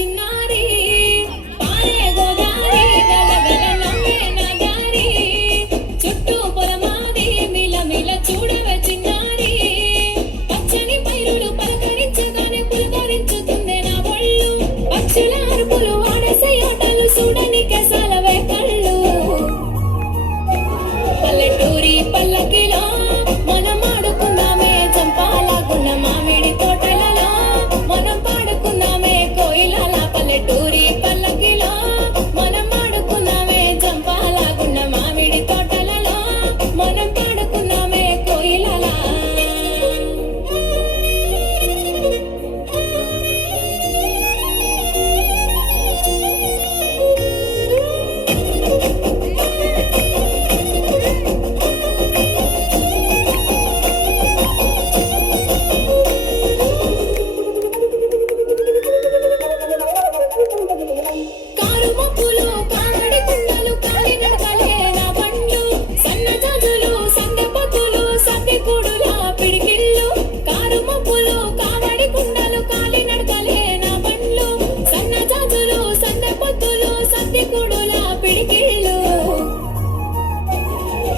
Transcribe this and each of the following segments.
చిన్నారి పారే గోదారి గలగల నవ్వే నగారి చుట్టూ పొలమాది మిలమిల చూడవే చిన్నారి పచ్చని పైరులు పలకరించగానే పులకరించుతుందే నా ఒళ్ళు పక్షుల అరుపులు ఆడేసే ఆటలు చూడని కేసాలవే కళ్ళు పల్లెటూరి పల్లకిలో మనం ఆడుకుందామే చంపాలగున్న మామిడి తోటలలో మనం పాడుకుందామే కోయిలల పల్లెటూరి పల్లకిలో మనం ఆడుకుందామే చంపాలగున్న మామిడి తోటలలో మనం పాడుకుందామే కోయిలల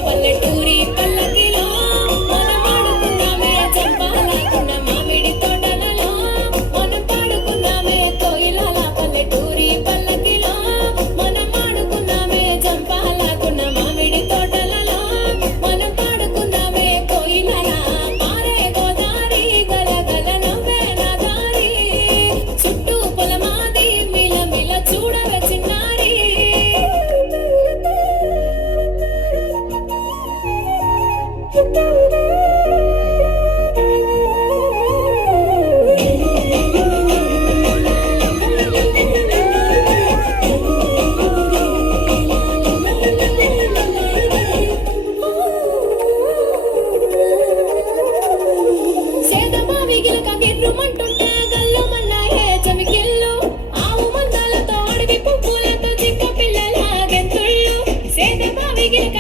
పల్లెటూరి పల్లకిలో మనం ఆడుకుందామే చంపాలకున్న మామిడి తోటలలో మనం పాడుకుందామే కోయిలల పల్లెటూరి పల్లకిలో మనం ఆడుకుందామే చంపాలకున్న మామిడి తోటలలో మనం పాడుకుందామే కోయిలల పారే గోదారి గలగల నవ్వే నగారి చుట్టూ పొలమాది మిలమిల చూడవే చిన్నారి గిర్రుమంటుంటే గల్లమన్నాయే చమికెళ్ళు ఆవు మందాలతో అడవి పువ్వులతో చిక్క పిల్లల గెంతుళ్ళు సేద బావి గిలక